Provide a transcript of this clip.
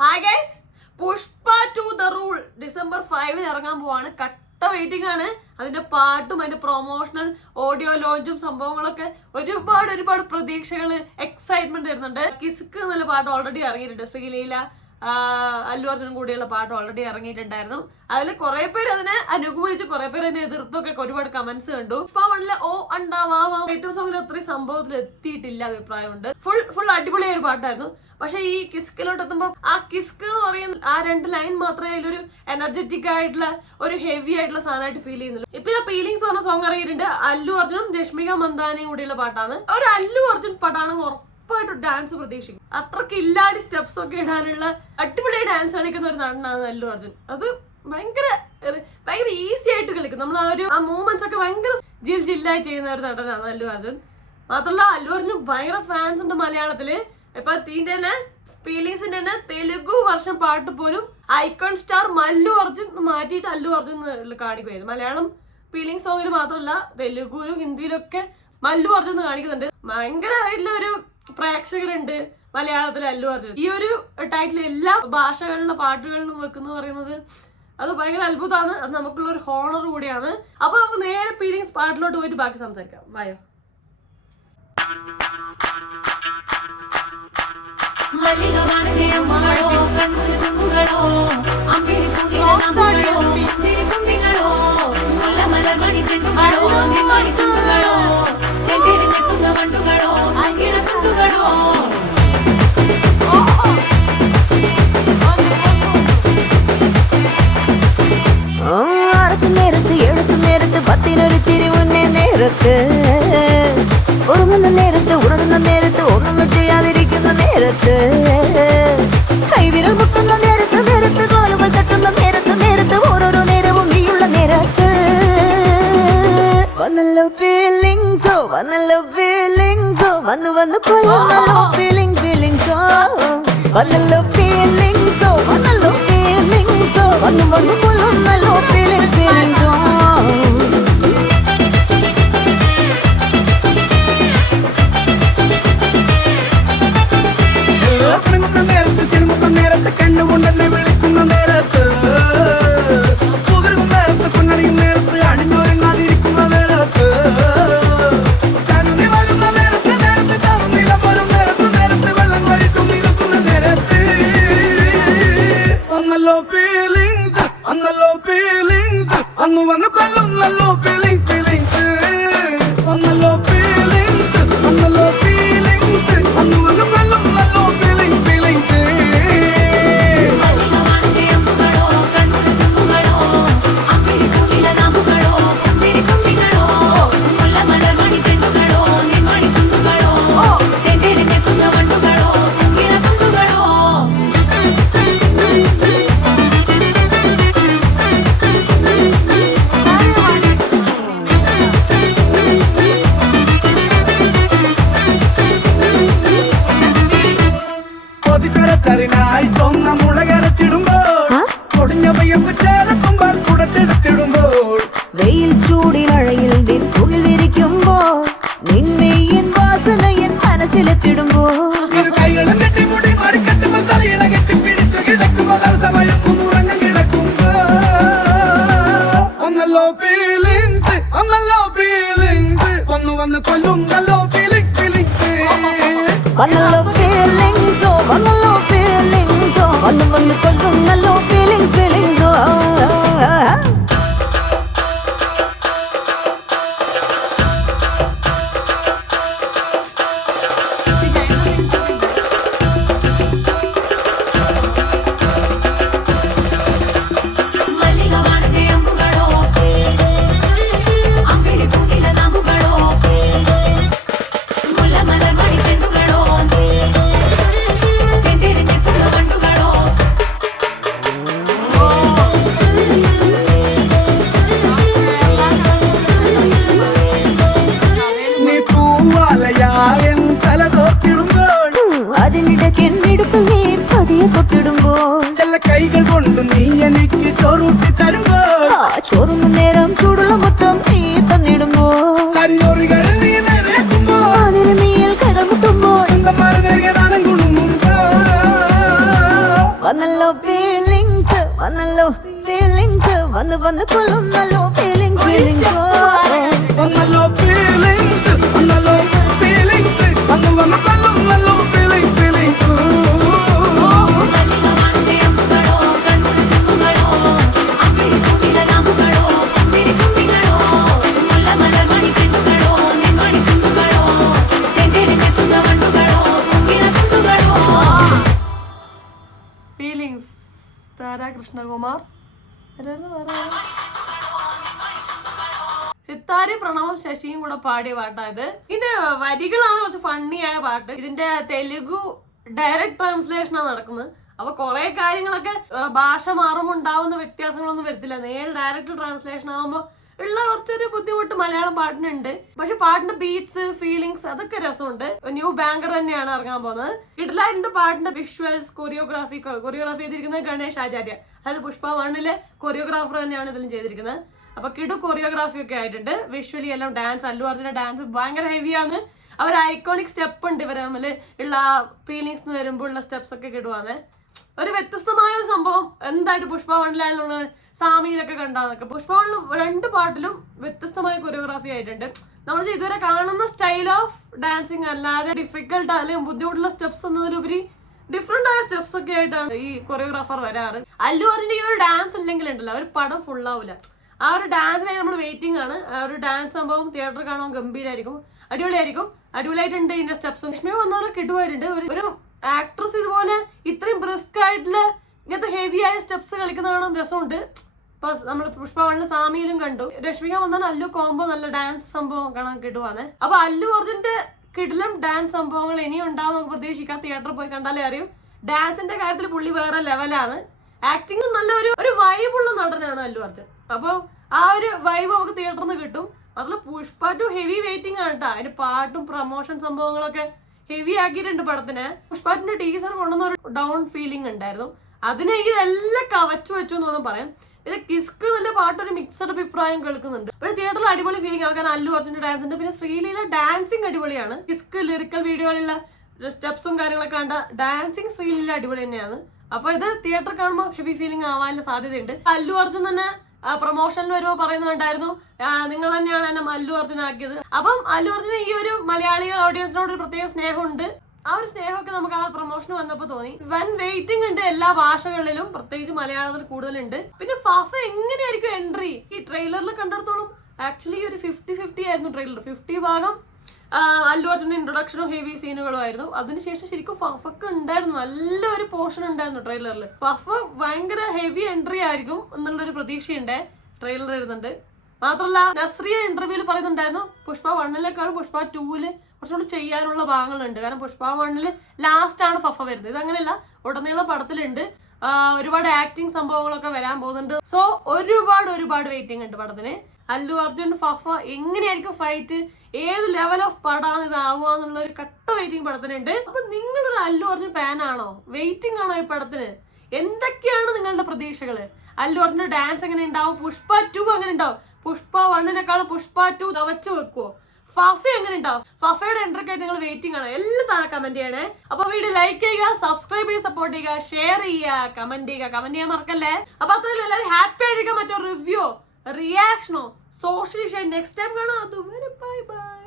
Hi guys, Pushpa 2 the rule December 5 ഇറങ്ങാൻ പോവാണ്. കട്ട വെയിറ്റിംഗ് ആണ്. അതിന്റെ പാട്ടും അതിന്റെ പ്രൊമോഷണൽ ഓഡിയോ ലോഞ്ചും സംഭവങ്ങളൊക്കെ ഒരുപാട് പ്രതീക്ഷകള് എക്സൈറ്റ്മെന്റ് വരുന്നുണ്ട്. കിസ്ക് എന്നുള്ള പാട്ട് ഓൾറെഡി ഇറങ്ങിയിട്ടുണ്ട്. ശ്രീലീല അല്ലു അർജുനും കൂടിയുള്ള പാട്ട് ഓൾറെഡി ഇറങ്ങിയിട്ടുണ്ടായിരുന്നു. അതിൽ കുറെ പേര് അതിനെ അനുകൂലിച്ച് കുറെ പേര് അതിനെ എതിർത്തൊക്കെ ഒരുപാട് കമന്റ്സ് കണ്ടു. പുഷ്പ 1 ഓ ഉണ്ടാവാ ഐറ്റം സോങ്ങിൽ അത്രയും സംഭവത്തിൽ എത്തിയിട്ടില്ല അഭിപ്രായമുണ്ട്. ഫുൾ അടിപൊളിയായ ഒരു പാട്ടായിരുന്നു. പക്ഷെ ഈ കിസ്കിലോട്ട് എത്തുമ്പോൾ ആ കിസ്ക് എന്ന് പറയുന്ന ആ 2 ലൈൻ മാത്രമേ അതിലൊരു എനർജറ്റിക് ആയിട്ടുള്ള ഒരു ഹെവി ആയിട്ടുള്ള സാധനമായിട്ട് ഫീൽ ചെയ്യുന്നുള്ളൂ. ഇപ്പൊ ഈ ഫീലിംഗ്സ് പറഞ്ഞ സോങ് ഇറങ്ങിയിട്ടുണ്ട്. അല്ലു അർജുനും രശ്മിക മന്ദാനയും കൂടിയുള്ള പാട്ടാണ്. ഒരു അല്ലു അർജുൻ പാട്ടാണെങ്കിൽ ഉറപ്പായിട്ട് ഡാൻസ് പ്രതീക്ഷിക്കും. അത്രക്ക് ഇല്ലാടി സ്റ്റെപ്സ് ഒക്കെ ഇടാനുള്ള അടിപൊളിയായി ഡാൻസ് കളിക്കുന്ന ഒരു നടനാണ് അല്ലു അർജുൻ. അത് ഭയങ്കര ഈസി ആയിട്ട് കളിക്കും. നമ്മൾ ആ മൂവ്മെന്റ്സ് ഒക്കെ ഭയങ്കര ജില്ലായി ചെയ്യുന്ന ഒരു നടനാണ് അല്ലു അർജുൻ. മാത്രമല്ല അല്ലു അർജുൻ ഭയങ്കര ഫാൻസ് ഉണ്ട് മലയാളത്തില്. ഇപ്പൊ തീന്റെ ഫീലിങ്സിന്റെ തന്നെ തെലുഗു വർഷം പാട്ട് പോലും ഐക്കൺ സ്റ്റാർ മല്ലു അർജുൻ മാറ്റിയിട്ട് അല്ലു അർജുൻ കാണിക്കുകയായിരുന്നു. മലയാളം ഫീലിംഗ് സോങ്ങിൽ മാത്രമല്ല തെലുഗുവിലും ഹിന്ദിയിലൊക്കെ മല്ലു അർജുൻ കാണിക്കുന്നുണ്ട്. ഭയങ്കരമായിട്ടുള്ള ഒരു പ്രേക്ഷകരുണ്ട് മലയാളത്തിൽ അല്ലു അർജുൻ. ഈ ഒരു ടൈറ്റിൽ എല്ലാ ഭാഷകളിലെ പാട്ടുകളിലും വെക്കുന്ന പറയുന്നത് അത് ഭയങ്കര അത്ഭുതമാണ്. അത് നമുക്കുള്ള ഒരു ഹോണർ കൂടിയാണ്. അപ്പൊ നമുക്ക് നേരെ ഫീലിങ്സ് പാട്ടിലോട്ട് പോയിട്ട് ബാക്കി സംസാരിക്കാം. വായോ. നേരത്ത് എഴുത്തു നേരത്ത് പത്തിനൊരു തിരിമുന്നേ നേരത്ത് ഉറങ്ങുന്ന നേരത്ത് ഉണരുന്ന നേരത്ത് ഒന്നും ചെയ്യാതിരിക്കുന്ന നേരത്ത് കൈവിരൽ മുട്ടുന്ന നേരത്ത് നേരത്ത് കോലുകൾ തട്ടുന്ന നേരത്ത് ഓരോരോ നേരവും നീയുള്ള നേരത്ത് വന്നല്ലോ ഫീലിങ്സോ വന്നു കൊല്ലുന്നല്ലോ ഫീലിങ്സോ വന്നല്ലോ ഫീലിങ്സോ വന്നു കൊല്ലുന്നല്ലോ ഫീലിങ്സോ നേരത്തെ കണ്ണുകൊണ്ടെന്നെ വിളിക്കുന്ന നേരത്ത് പുകരുന്ന നേരത്ത് പൊന്നണിയും നേരത്ത് അണിഞ്ഞൊരുങ്ങാതിരിക്കുന്ന നേരത്ത് തനുന്നി വരുന്ന നേരത്ത് തനുന്നില വരും നേരത്ത് വെള്ളം വഴിക്കും നിൽക്കുന്ന നേരത്ത് വന്നല്ലോ ഫീലിങ്സ് അന്ന് വന്ന് കൊല്ലുന്നല്ലോ ഫീലിങ്സ് വന്നല്ലോ ഫീലിങ്സ് അന്ന് വന്ന് കൊല്ലുന്നല്ലോ ഫീലിങ്സ് വെയിൽ ചൂടിനഴയിൽ നിൻ പുകിൽ വിരിക്കുമ്പോൾ നിന്നെയിൻ വാസനയൻ മനസ്സിലെത്തിടുമ്പോൾ വന്ന് കൊല്ലുന്നല്ലോ ഫീലിങ്സോ വന്നു കൊല്ലുന്നല്ലോ ഫീലിങ്സോ കൈകൾ കൊണ്ട് നീ എനിക്ക് ചോറൂട്ടി തരുമ്പോ ചോറുന്ന നേരം ചൂടുള്ള മൊത്തം നീ തന്നിടുമ്പോ സരിയോറികൾ നീ നിറയ്ക്കുമ്പോ നീൽ കരമുട്ടുമ്പോൾ വന്നല്ലോ ഫീലിങ്സ് വന്നല്ലോ ഫീലിങ്സ് വന്ന് വന്ന് കൊള്ളുന്നല്ലോ ഫീലിങ്സ് ഫീലിങ്സ് വന്നല്ലോ ഫീലിങ്സ് വന്നല്ലോ ഫീലിങ്സ് വന്നു വന്നു കൊള്ളുന്നല്ലോ ഫീലിംഗ് ഫീലിങ്സ് ഫീലിങ്സ് താര കൃഷ്ണകുമാർ സിത്താരി പ്രണവും ശശിയും കൂടെ പാടിയ പാട്ടായത്. ഇതിന്റെ വരികളാണ് കുറച്ച് ഫണ്ണിയായ പാട്ട്. ഇതിന്റെ തെലുഗു ഡയറക്ട് ട്രാൻസ്ലേഷനാണ് നടക്കുന്നത്. അപ്പൊ കുറെ കാര്യങ്ങളൊക്കെ ഭാഷ മാറുമ്പോൾ ഉണ്ടാവുന്ന വ്യത്യാസങ്ങളൊന്നും വരത്തില്ല. നേരെ ഡയറക്ട് ട്രാൻസ്ലേഷൻ ആകുമ്പോൾ ഉള്ള കുറച്ചൊരു ബുദ്ധിമുട്ട് മലയാളം പാട്ടിനുണ്ട്. പക്ഷെ പാട്ടിന്റെ ബീറ്റ്സ് ഫീലിങ്സ് അതൊക്കെ രസമുണ്ട്. ന്യൂ ബാങ്കർ തന്നെയാണ് ഇറങ്ങാൻ പോകുന്നത്. ഇടലായിട്ടുണ്ട് പാട്ടിന്റെ വിഷ്വൽസ് കൊറിയോഗ്രാഫി ചെയ്തിരിക്കുന്നത് ഗണേഷ് ആചാര്യ. അതായത് പുഷ്പ 1-ലെ കൊറിയോഗ്രാഫർ തന്നെയാണ് ഇതിലും ചെയ്തിരിക്കുന്നത്. അപ്പൊ കിടു കൊറിയോഗ്രാഫി ഒക്കെ ആയിട്ടുണ്ട്. വിഷ്വലി എല്ലാം ഡാൻസ്, അല്ലു അർജുന്റെ ഡാൻസ് ഭയങ്കര ഹെവിയാണ്. അവർ ഐക്കോണിക് സ്റ്റെപ്പ് ഉണ്ട് ഇവരെ തമ്മിൽ ഉള്ള ഫീലിങ്സ് വരുമ്പോൾ ഉള്ള സ്റ്റെപ്സ് ഒക്കെ കിടുവാണ്. ഒരു വ്യത്യസ്തമായ ഒരു സംഭവം എന്തായിട്ട് പുഷ്പ 1-ലുള്ള സാമിയിലൊക്കെ കണ്ടാന്നൊക്കെ. പുഷ്പ 1 2 പാട്ടിലും വ്യത്യസ്തമായ കൊറിയോഗ്രാഫി ആയിട്ടുണ്ട്. നമ്മൾ ഇതുവരെ കാണുന്ന സ്റ്റൈൽ ഓഫ് ഡാൻസിങ് അല്ലാതെ ഡിഫിക്കൽട്ട് അല്ലെങ്കിൽ ബുദ്ധിമുട്ടുള്ള സ്റ്റെപ്സ് എന്നതിലുപരി ഡിഫറെന്റ് ആയ സ്റ്റെപ്സ് ഒക്കെ ആയിട്ടാണ് ഈ കൊറിയോഗ്രാഫർ വരാറ്. അല്ലു അർജുന്റെ ഈ ഒരു ഡാൻസ് ഉണ്ടെങ്കിൽ ഉണ്ടല്ലോ ഒരു പടം ഫുള്ളാവില്ല. ആ ഒരു ഡാൻസിനായി നമ്മൾ വെയിറ്റിംഗ് ആണ്. ആ ഒരു ഡാൻസ് സംഭവം തിയേറ്ററിൽ കാണാൻ ഗംഭീരമായിരിക്കും, അടിപൊളിയായിട്ടുണ്ട്. ഇതിന്റെ സ്റ്റെപ്സും ലക്ഷ്മി വന്നവരെ കിടുവായിട്ടുണ്ട്. ഒരു ആക്ട്രസ് ഇതുപോലെ ഇത്രയും ബ്രിസ്ക് ആയിട്ടുള്ള ഇങ്ങനത്തെ ഹെവി ആയ സ്റ്റെപ്സ് കളിക്കുന്ന കാണാൻ രസമുണ്ട്. ഇപ്പൊ നമ്മൾ പുഷ്പ 1 സാമിയിലും കണ്ടു. രശ്മിക വന്നാൽ അല്ലു കോംബോ നല്ല ഡാൻസ് സംഭവം കാണാൻ കിടുവാണ്. അപ്പൊ അല്ലു അർജുന്റെ കിടിലം ഡാൻസ് സംഭവങ്ങൾ ഇനിയും ഉണ്ടാവും പ്രതീക്ഷിക്കാം. തിയേറ്ററിൽ പോയി കണ്ടാലേ അറിയും. ഡാൻസിന്റെ കാര്യത്തിൽ പുള്ളി വേറെ ലെവലാണ്. ആക്ടിങ്ങും നല്ല ഒരു വൈബുള്ള നടനാണ് അല്ലു അർജുൻ. അപ്പൊ ആ ഒരു വൈബ് നമുക്ക് തിയേറ്ററിൽ നിന്ന് കിട്ടും. അതുപോലെ പുഷ്പ 2 ഹെവി വെയിറ്റിംഗ് ആണ് കേട്ടോ. അതിന്റെ പാട്ടും പ്രൊമോഷൻ സംഭവങ്ങളൊക്കെ ഹെവി ആക്കിയിട്ടുണ്ട് പടത്തിന്. പുഷ്പത്തിന്റെ ടീസർ കൊണ്ടുവന്ന ഒരു ഡൗൺ ഫീലിംഗ് ഉണ്ടായിരുന്നു. അതിനെ ഇതെല്ലാം കവച്ചു വെച്ചു എന്ന് വേണം പറയാം. പിന്നെ കിസ്ക് നല്ല പാട്ടൊരു മിക്സഡ് അഭിപ്രായം കേൾക്കുന്നുണ്ട്. പക്ഷേ തിയേറ്ററിൽ അടിപൊളി ഫീലിംഗ് ആക്കാൻ അല്ലു അർജുന്റെ ഡാൻസ് ഉണ്ട്. പിന്നെ ശ്രീലീല ഡാൻസിങ് അടിപൊളിയാണ്. കിസ്ക് ലിറിക്കൽ വീഡിയോയിലുള്ള സ്റ്റെപ്സും കാര്യങ്ങളൊക്കെ കണ്ട ഡാൻസിങ് ശ്രീലീല അടിപൊളി തന്നെയാണ്. അപ്പൊ ഇത് തിയേറ്റർ കാണുമ്പോൾ ഹെവി ഫീലിംഗ് ആവാനുള്ള സാധ്യതയുണ്ട്. അല്ലു അർജുൻ തന്നെ പ്രൊമോഷനിൽ വരുമ്പോൾ പറയുന്നുണ്ടായിരുന്നു, നിങ്ങൾ തന്നെയാണ് എന്നെ അല്ലു അർജുൻ ആക്കിയത്. അപ്പം അല്ലു അർജുന് ഈ ഒരു മലയാളി ഓഡിയൻസിനോട് ഒരു പ്രത്യേക സ്നേഹമുണ്ട്. ആ ഒരു സ്നേഹമൊക്കെ നമുക്ക് ആ പ്രൊമോഷൻ വന്നപ്പോൾ തോന്നി. വൻ വെയിറ്റിംഗ് ഉണ്ട് എല്ലാ ഭാഷകളിലും, പ്രത്യേകിച്ച് മലയാളത്തിൽ കൂടുതലുണ്ട്. പിന്നെ ഫഫ എങ്ങനെയായിരിക്കും എൻട്രി? ഈ ട്രെയിലറിൽ കണ്ടിടത്തോളം ആക്ച്വലി ഒരു 50-50 ആയിരുന്നു ട്രെയിലർ. 50 ഭാഗം അല്ലു അർജുന്റെ ഇൻട്രൊഡക്ഷനും ഹെവി സീനുകളും ആയിരുന്നു. അതിനുശേഷം ശരിക്കും ഫഫക്ക് ഉണ്ടായിരുന്നു, നല്ലൊരു പോർഷൻ ഉണ്ടായിരുന്നു ട്രെയിലറിൽ. ഫഫ ഭയങ്കര ഹെവി എൻട്രി ആയിരിക്കും എന്നുള്ളൊരു പ്രതീക്ഷയുണ്ട്. ട്രെയിലർ വരുന്നുണ്ട്. മാത്രമല്ല നസ്രിയ ഇന്റർവ്യൂവിൽ പറയുന്നുണ്ടായിരുന്നു പുഷ്പ 1-ലേക്കാളും പുഷ്പ 2-ല് കുറച്ചുകൂടി ചെയ്യാനുള്ള ഭാഗങ്ങളുണ്ട്. കാരണം പുഷ്പ 1-ല് ലാസ്റ്റ് ആണ് ഫഫ വരുന്നത്. ഇതങ്ങനെയല്ല, ഉടനീളം പടത്തിലുണ്ട്. ഒരുപാട് ആക്ടിങ് സംഭവങ്ങളൊക്കെ വരാൻ പോകുന്നുണ്ട്. സോ ഒരുപാട് വെയിറ്റിംഗ് ഉണ്ട് പടത്തിന്. അല്ലു അർജുൻ ഫഫ എങ്ങനെയായിരിക്കും ഫൈറ്റ്, ഏത് ലെവൽ ഓഫ് പടാണ് ഇതാവുക എന്നുള്ള ഒരു കട്ട വെയിറ്റിംഗ് പടത്തിനുണ്ട്. അപ്പൊ നിങ്ങളൊരു അല്ലു അർജുൻ ഫാൻ ആണോ? വെയിറ്റിംഗ് ആണോ ഈ പടത്തിന്? എന്തൊക്കെയാണ് നിങ്ങളുടെ പ്രതീക്ഷകള്? അല്ലു അർജുന്റെ ഡാൻസ് എങ്ങനെ ഉണ്ടാവും? പുഷ്പ 2 എങ്ങനെ ഉണ്ടാവും? പുഷ്പ 1-നേക്കാളും പുഷ്പ 2 തവച്ചു വെക്കുവോ? ഫഫ എങ്ങനെ ഉണ്ടാവും? ഫഫയുടെ എൻട്രിക്കായിട്ട് നിങ്ങൾ വെയിറ്റിംഗ് ആണ്. എല്ലാം താഴെ കമന്റ് ചെയ്യണേ. അപ്പൊ വീഡിയോ ലൈക്ക് ചെയ്യുക, സബ്സ്ക്രൈബ് ചെയ്യുക, സപ്പോർട്ട് ചെയ്യുക, ഷെയർ ചെയ്യുക, കമന്റ് ചെയ്യാൻ മറക്കല്ലേ. അപ്പൊ അത്രയും എല്ലാവരും ഹാപ്പി ആയിരിക്കാം. മറ്റോ റിവ്യൂ റിയാക്ഷനോ സോഷ്യൽ നെക്സ്റ്റ് ടൈം കാണാം. അതുവരെ ബൈ ബൈ.